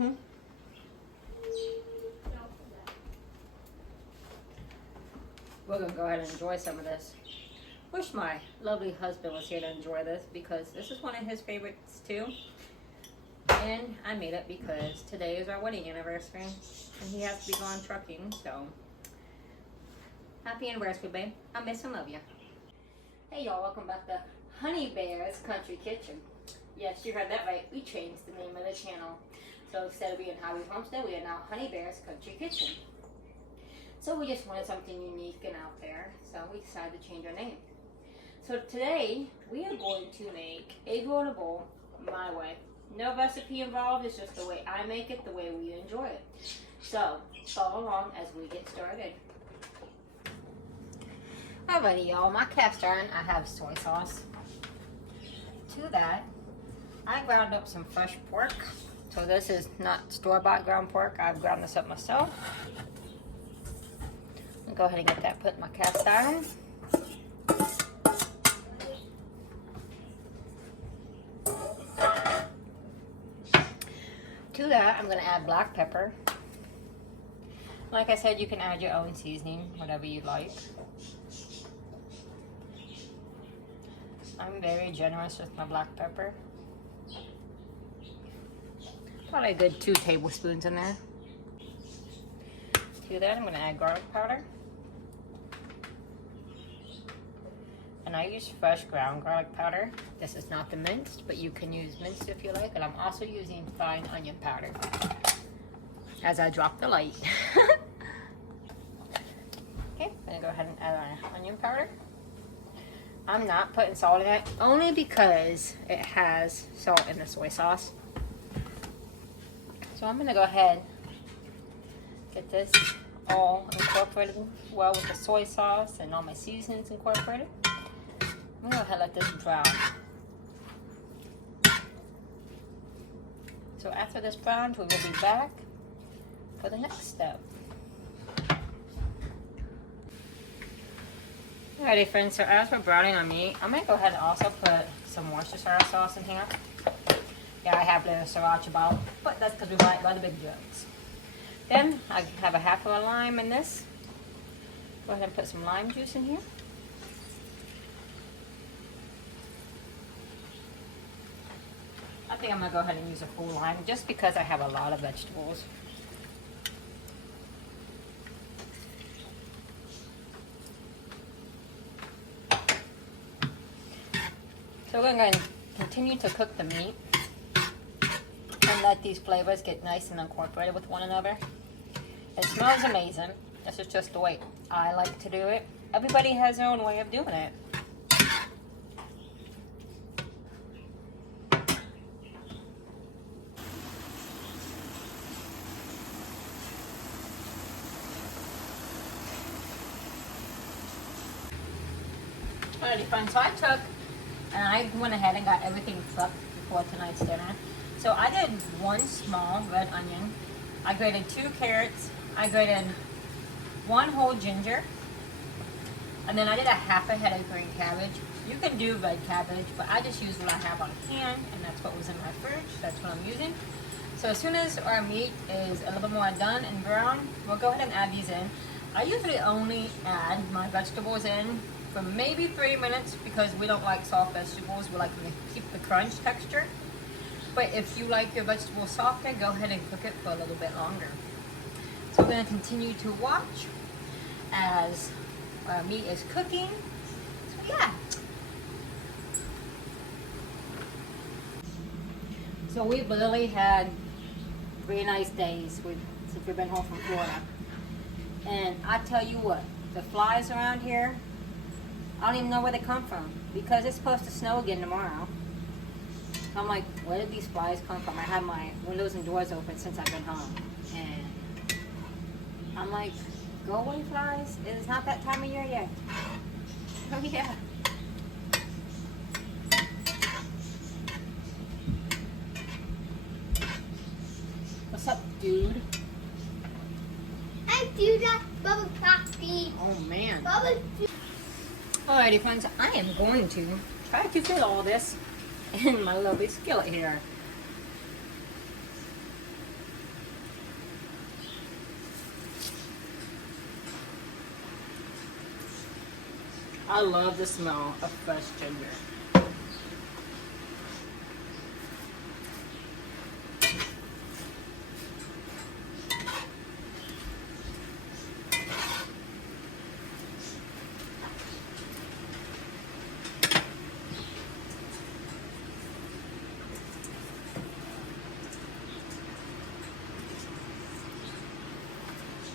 Mm-hmm. We're gonna go ahead and enjoy some of this. Wish my lovely husband was here to enjoy this because this is one of his favorites too. And I made it because today is our wedding anniversary and he has to be gone trucking, so happy anniversary, babe. I miss and love you. Hey y'all, welcome back to Honey Bear's Country Kitchen. Yes, you heard that right. We changed the name of the channel. So instead of being Howie's Homestead, we are now Honey Bear's Country Kitchen. So we just wanted something unique and out there, so we decided to change our name. So today, we are going to make egg roll in a bowl my way. No recipe involved, it's just the way I make it, the way we enjoy it. So, follow along as we get started. Alrighty y'all, my cast iron, I have soy sauce. To that, I ground up some fresh pork. So this is not store-bought ground pork, I've ground this up myself. I'll go ahead and get that put in my cast iron. To that, I'm going to add black pepper. Like I said, you can add your own seasoning, whatever you like. I'm very generous with my black pepper. Probably a good 2 tablespoons in there. To that, I'm going to add garlic powder. And I use fresh ground garlic powder. This is not the minced, but you can use minced if you like. And I'm also using fine onion powder as I drop the light. Okay, I'm gonna go ahead and add our onion powder. I'm not putting salt in it, only because it has salt in the soy sauce. So I'm gonna go ahead get this all incorporated well with the soy sauce and all my seasonings incorporated. I'm gonna go ahead and let this brown. So after this browns, we will be back for the next step. Alrighty friends, so as we're browning our meat, I'm gonna go ahead and also put some Worcestershire sauce in here. Yeah, I have little sriracha ball, but that's because we buy it by the big jugs. Then I have a half of a lime in this. Go ahead and put some lime juice in here. I think I'm going to go ahead and use a full lime just because I have a lot of vegetables. So we're going to continue to cook the meat and let these flavors get nice and incorporated with one another. It smells amazing. This is just the way I like to do it. Everybody has their own way of doing it. Alrighty friends, so I took and I went ahead and got everything cooked before tonight's dinner. So I did 1 small red onion, I grated 2 carrots, I grated 1 whole ginger, and then I did a half a head of green cabbage. You can do red cabbage, but I just used what I have on hand, and that's what was in my fridge, that's what I'm using. So as soon as our meat is a little bit more done and brown, we'll go ahead and add these in. I usually only add my vegetables in for maybe 3 minutes because we don't like soft vegetables. We like to keep the crunch texture. But if you like your vegetables softer, go ahead and cook it for a little bit longer. So we're going to continue to watch as our meat is cooking. So yeah. So we've literally had 3 nice days since we've been home from Florida. And I tell you what, the flies around here, I don't even know where they come from because it's supposed to snow again tomorrow. I'm like, where did these flies come from? I had my windows and doors open since I've been home. And I'm like, go away flies. It's not that time of year yet. Oh yeah. What's up, dude? I do that bubble coffee. Oh man. Bubble. Alrighty friends, I am going to try to fit all this in my lovely skillet here. I love the smell of fresh ginger.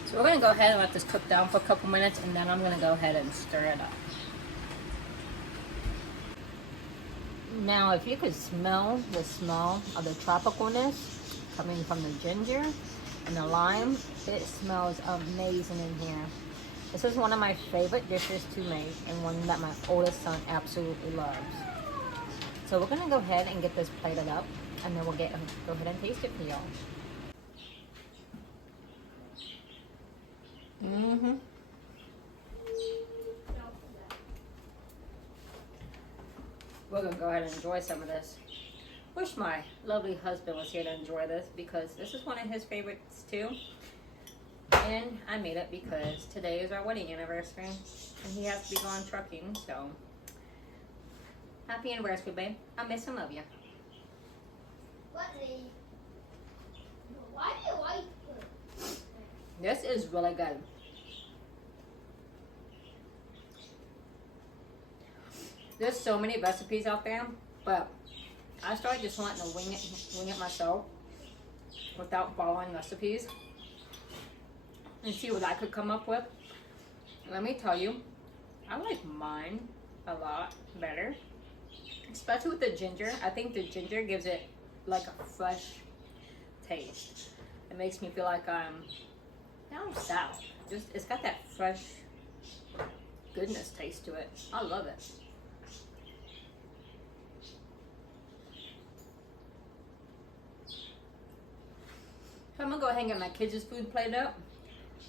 So we're going to go ahead and let this cook down for a couple minutes, and then I'm going to go ahead and stir it up. Now, if you could smell the smell of the tropicalness coming from the ginger and the lime, it smells amazing in here. This is one of my favorite dishes to make and one that my oldest son absolutely loves. So we're going to go ahead and get this plated up, and then we'll go ahead and taste it for y'all. We're gonna go ahead and enjoy some of this. Wish my lovely husband was here to enjoy this because this is one of his favorites too. And I made it because today is our wedding anniversary and he has to be going trucking, so happy anniversary, babe. I miss and love you. Why do you like it? This is really good. There's so many recipes out there, but I started just wanting to wing it myself without following recipes and see what I could come up with. Let me tell you, I like mine a lot better, especially with the ginger. I think the ginger gives it like a fresh taste. It makes me feel like I'm down south. Just it's got that fresh goodness taste to it. I love it. So I'm gonna go ahead and get my kids' food plated up.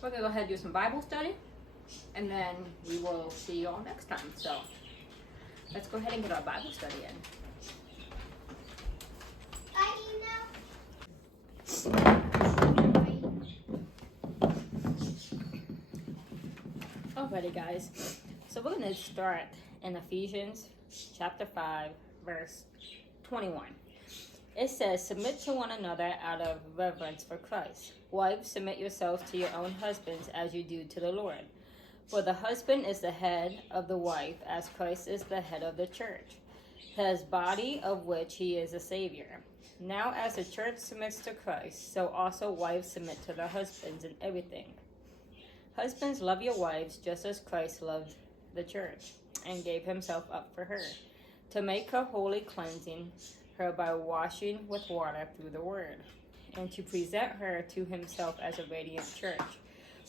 We're gonna go ahead and do some Bible study, and then we will see you all next time. So let's go ahead and get our Bible study in. Alrighty, guys. So we're gonna start in Ephesians chapter 5, verse 21. It says, submit to one another out of reverence for Christ. Wives, submit yourselves to your own husbands as you do to the Lord. For the husband is the head of the wife, as Christ is the head of the church, his body, of which he is a Savior. Now as the church submits to Christ, so also wives submit to their husbands in everything. Husbands, love your wives just as Christ loved the church and gave himself up for her, to make her holy, cleansing her by washing with water through the word, and to present her to himself as a radiant church,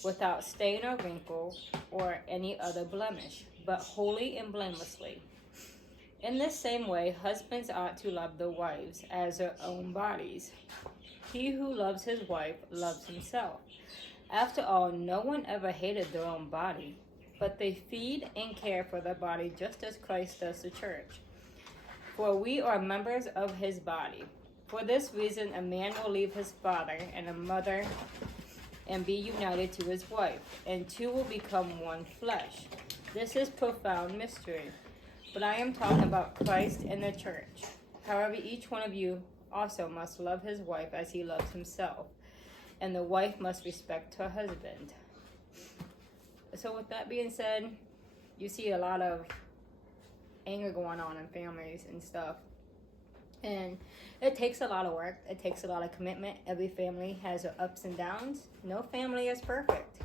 without stain or wrinkle or any other blemish, but holy and blamelessly. In this same way, husbands ought to love their wives as their own bodies. He who loves his wife loves himself. After all, no one ever hated their own body, but they feed and care for their body just as Christ does the church. For we are members of his body. For this reason, a man will leave his father and a mother and be united to his wife, and two will become one flesh. This is profound mystery, but I am talking about Christ and the church. However, each one of you also must love his wife as he loves himself, and the wife must respect her husband. So with that being said, you see a lot of anger going on in families and stuff, and it takes a lot of work. It takes a lot of commitment. Every family has their ups and downs. No family is perfect,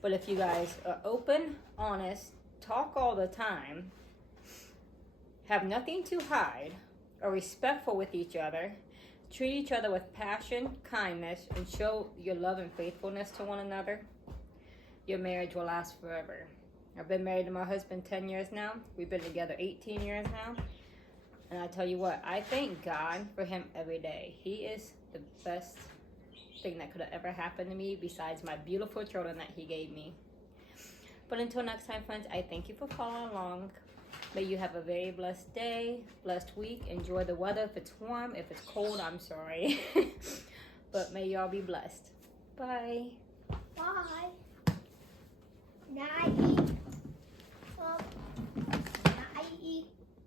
but if you guys are open, honest, talk all the time, have nothing to hide, are respectful with each other, treat each other with passion, kindness, and show your love and faithfulness to one another, your marriage will last forever. I've been married to my husband 10 years now. We've been together 18 years now. And I tell you what, I thank God for him every day. He is the best thing that could have ever happened to me besides my beautiful children that he gave me. But until next time, friends, I thank you for following along. May you have a very blessed day, blessed week. Enjoy the weather. If it's warm, if it's cold, I'm sorry. But may y'all be blessed. Bye. Bye. Night.